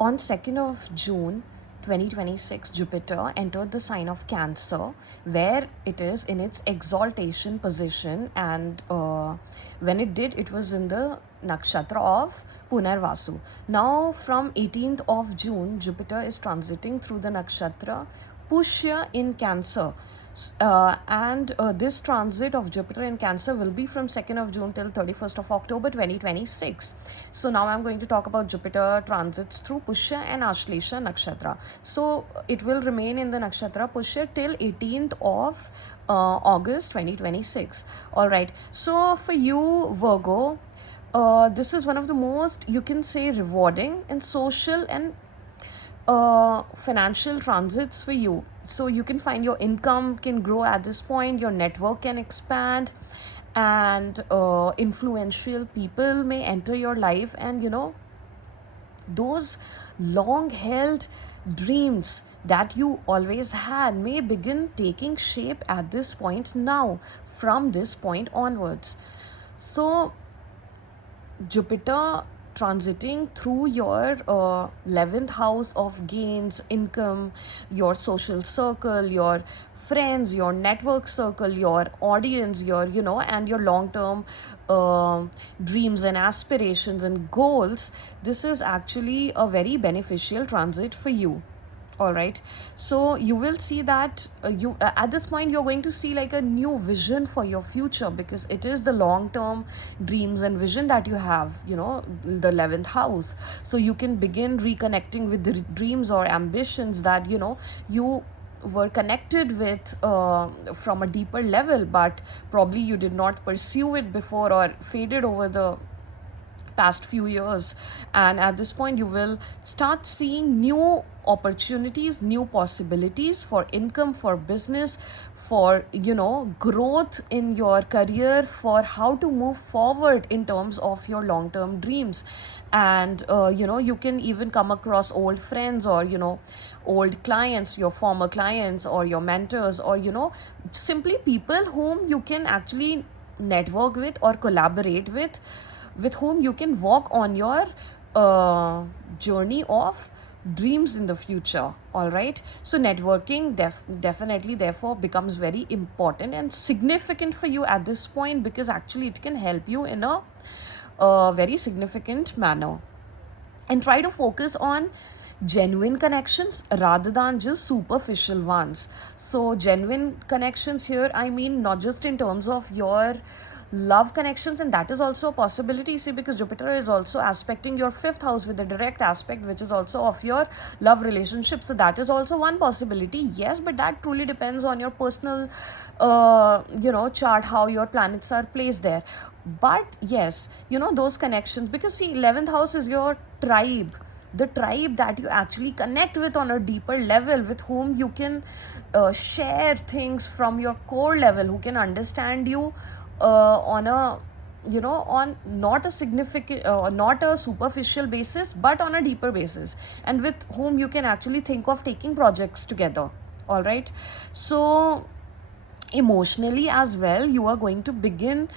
On 2nd of June 2026, Jupiter entered the sign of Cancer, where it is in its exaltation position. And when it did, it was in the nakshatra of Punarvasu. Now, from 18th of June, Jupiter is transiting through the nakshatra Pushya in Cancer. And this transit of Jupiter in Cancer will be from 2nd of June till 31st of October 2026. So now I'm going to talk about Jupiter transits through Pushya and Ashlesha Nakshatra. So it will remain in the Nakshatra Pushya till 18th of August 2026. Alright, so for you, Virgo, this is one of the most, you can say, rewarding and social and financial transits for you. So you can find your income can grow at this point, your network can expand, and influential people may enter your life, and those long held dreams that you always had may begin taking shape at this point now, from this point onwards. So Jupiter transiting through your 11th house of gains, income, your social circle, your friends, your network circle, your audience, and your long term dreams and aspirations and goals. This is actually a very beneficial transit for you. All right, so you will see that you at this point you're going to see like a new vision for your future, because it is the long term dreams and vision that you have, the 11th house. So you can begin reconnecting with the dreams or ambitions that you were connected with from a deeper level, but probably you did not pursue it before, or faded over the past few years. And at this point you will start seeing new opportunities, new possibilities for income, for business, for growth in your career, for how to move forward in terms of your long term dreams. And you can even come across old friends, or old clients, your former clients, or your mentors, or simply people whom you can actually network with or collaborate with whom you can walk on your journey of dreams in the future. All right, so networking definitely therefore becomes very important and significant for you at this point, because actually it can help you in a very significant manner. And try to focus on genuine connections rather than just superficial ones. So genuine connections here, I mean, not just in terms of your love connections, and that is also a possibility. See, because Jupiter is also aspecting your 5th house with a direct aspect, which is also of your love relationship. So that is also one possibility, yes, but that truly depends on your personal chart, how your planets are placed there. But yes, those connections, because see, 11th house is your tribe, the tribe that you actually connect with on a deeper level, with whom you can share things from your core level, who can understand you on a on not a significant not a superficial basis, but on a deeper basis, and with whom you can actually think of taking projects together. All right, so emotionally as well, you are going to begin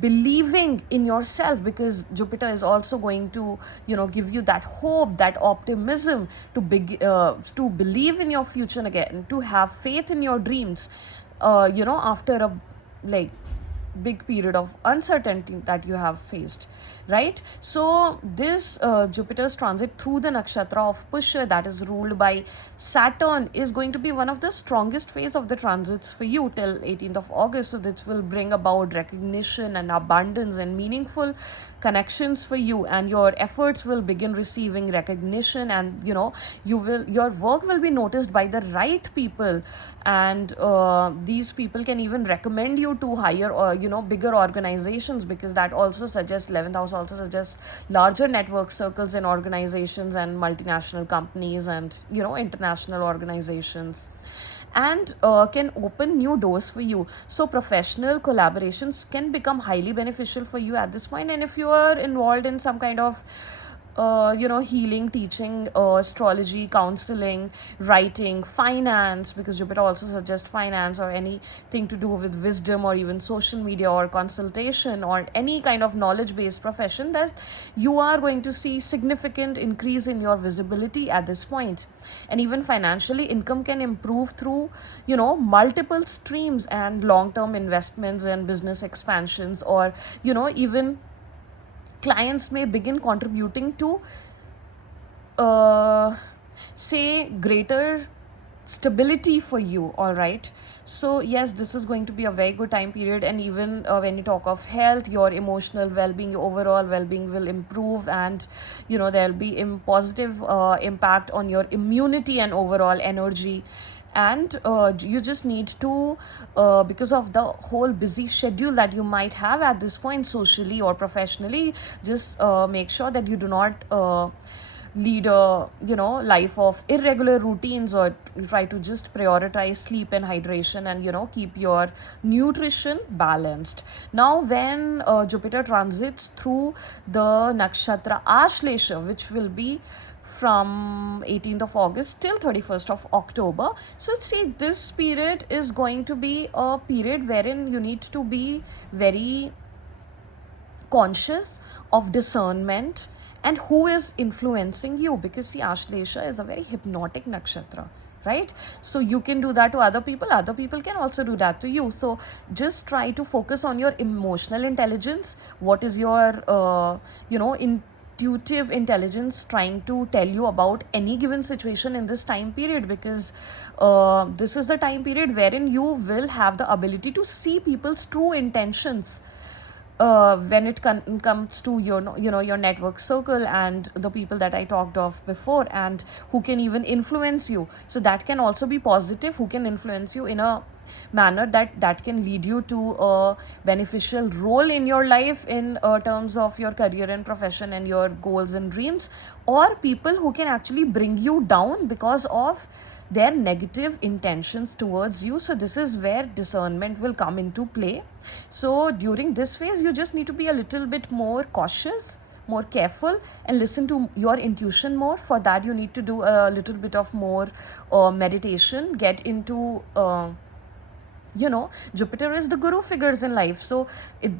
believing in yourself, because Jupiter is also going to give you that hope, that optimism to believe in your future again, to have faith in your dreams after a like big period of uncertainty that you have faced, right? So this Jupiter's transit through the nakshatra of Pushya, that is ruled by Saturn, is going to be one of the strongest phase of the transits for you till 18th of August. So this will bring about recognition and abundance and meaningful connections for you, and your efforts will begin receiving recognition, and your work will be noticed by the right people, and these people can even recommend you to higher or bigger organizations, because that also suggests, 11th house also suggests larger network circles and organizations and multinational companies and international organizations, and can open new doors for you. So professional collaborations can become highly beneficial for you at this point. And if you are involved in some kind of healing, teaching, astrology, counseling, writing, finance, because Jupiter also suggests finance, or anything to do with wisdom, or even social media, or consultation, or any kind of knowledge based profession, that you are going to see significant increase in your visibility at this point. And even financially, income can improve through, multiple streams and long term investments and business expansions, or, even clients may begin contributing to, uh, say, greater stability for you. All right, so yes, this is going to be a very good time period. And even when you talk of health, your emotional well-being, your overall well-being will improve, and there'll be positive impact on your immunity and overall energy. And you just need to, because of the whole busy schedule that you might have at this point, socially or professionally, just make sure that you do not lead a life of irregular routines, or try to just prioritize sleep and hydration, and keep your nutrition balanced. Now when Jupiter transits through the nakshatra Ashlesha, which will be from 18th of August till 31st of October. So see, this period is going to be a period wherein you need to be very conscious of discernment and who is influencing you, because see, Ashlesha is a very hypnotic nakshatra, right? So you can do that to other people can also do that to you. So just try to focus on your emotional intelligence. What is your intuitive intelligence trying to tell you about any given situation in this time period? Because this is the time period wherein you will have the ability to see people's true intentions, when it comes to your network circle and the people that I talked of before, and who can even influence you. So that can also be positive, who can influence you in a manner that can lead you to a beneficial role in your life, in terms of your career and profession and your goals and dreams, or people who can actually bring you down because of their negative intentions towards you. So this is where discernment will come into play. So during this phase, you just need to be a little bit more cautious, more careful, and listen to your intuition more. For that, you need to do a little bit of more meditation, get into Jupiter is the guru figures in life. So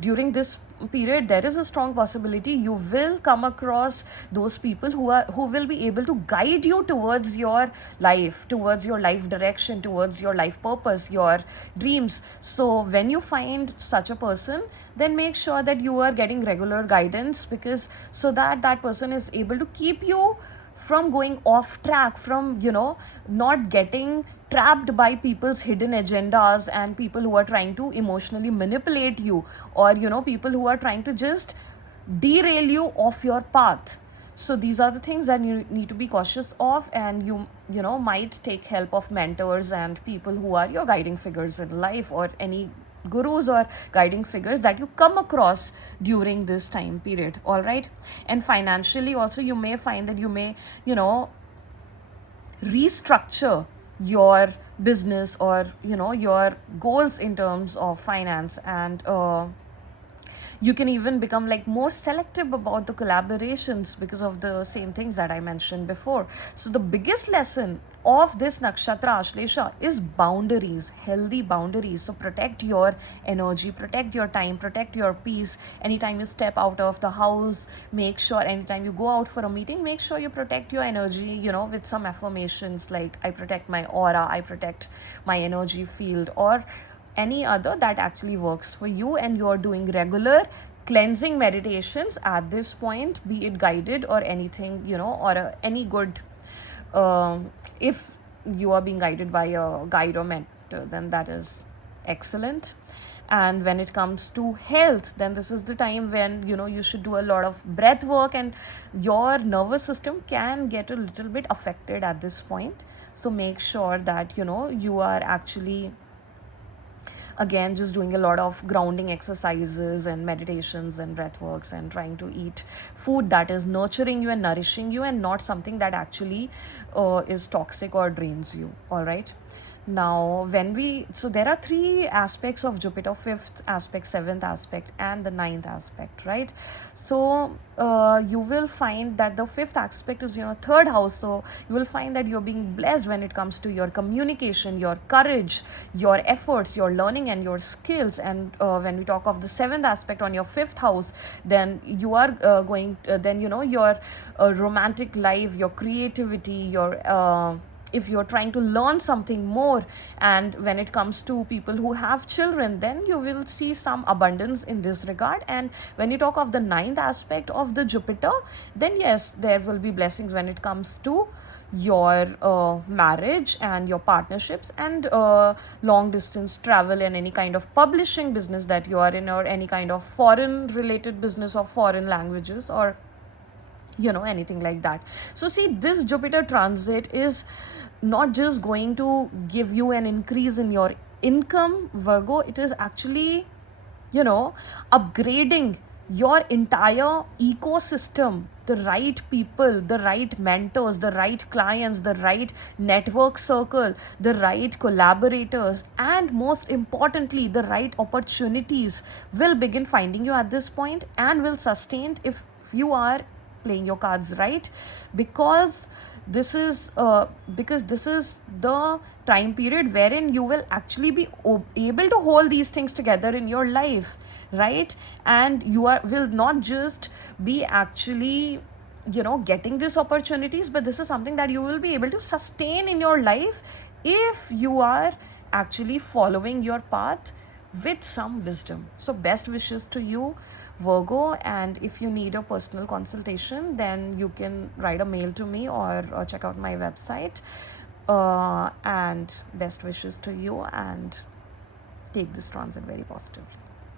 during this period, there is a strong possibility you will come across those people who will be able to guide you towards your life, towards your life direction, towards your life purpose, your dreams. So when you find such a person, then make sure that you are getting regular guidance, because so that that person is able to keep you from going off track, from not getting trapped by people's hidden agendas, and people who are trying to emotionally manipulate you, or people who are trying to just derail you off your path. So these are the things that you need to be cautious of, and you might take help of mentors and people who are your guiding figures in life, or any gurus or guiding figures that you come across during this time period. All right. And financially also, you may find that you may restructure your business, or your goals in terms of finance, and you can even become like more selective about the collaborations because of the same things that I mentioned before. So the biggest lesson of this nakshatra Ashlesha is boundaries, healthy boundaries. So protect your energy, protect your time, protect your peace. Anytime you step out of the house, make sure, anytime you go out for a meeting, make sure you protect your energy, with some affirmations like, I protect my aura, I protect my energy field, or any other that actually works for you. And you're doing regular cleansing meditations at this point, be it guided or anything, or any good, if you are being guided by a guide or mentor, then that is excellent. And when it comes to health, then this is the time when you should do a lot of breath work, and your nervous system can get a little bit affected at this point. So make sure that you are actually, again, just doing a lot of grounding exercises and meditations and breath works, and trying to eat food that is nurturing you and nourishing you, and not something that actually is toxic or drains you. All right. Now, so there are three aspects of Jupiter: fifth aspect, seventh aspect, and the ninth aspect, right? So, you will find that the fifth aspect is your third house. So, you will find that you're being blessed when it comes to your communication, your courage, your efforts, your learning, and your skills. And when we talk of the seventh aspect on your fifth house, then you are then your romantic life, your creativity, your if you're trying to learn something more, and when it comes to people who have children, then you will see some abundance in this regard. And when you talk of the ninth aspect of the Jupiter, then yes, there will be blessings when it comes to your marriage and your partnerships, and long distance travel, and any kind of publishing business that you are in, or any kind of foreign related business of foreign languages, or anything like that. So see, this Jupiter transit is not just going to give you an increase in your income, Virgo. It is actually upgrading your entire ecosystem, the right people, the right mentors, the right clients, the right network circle, the right collaborators, and most importantly, the right opportunities will begin finding you at this point, and will sustain if you are playing your cards right. Because this is the time period wherein you will actually be able to hold these things together in your life, right? And will not just be actually getting these opportunities, but this is something that you will be able to sustain in your life if you are actually following your path with some wisdom. So, best wishes to you, Virgo. And if you need a personal consultation, then you can write a mail to me, or check out my website. And best wishes to you, and take this transit very positively.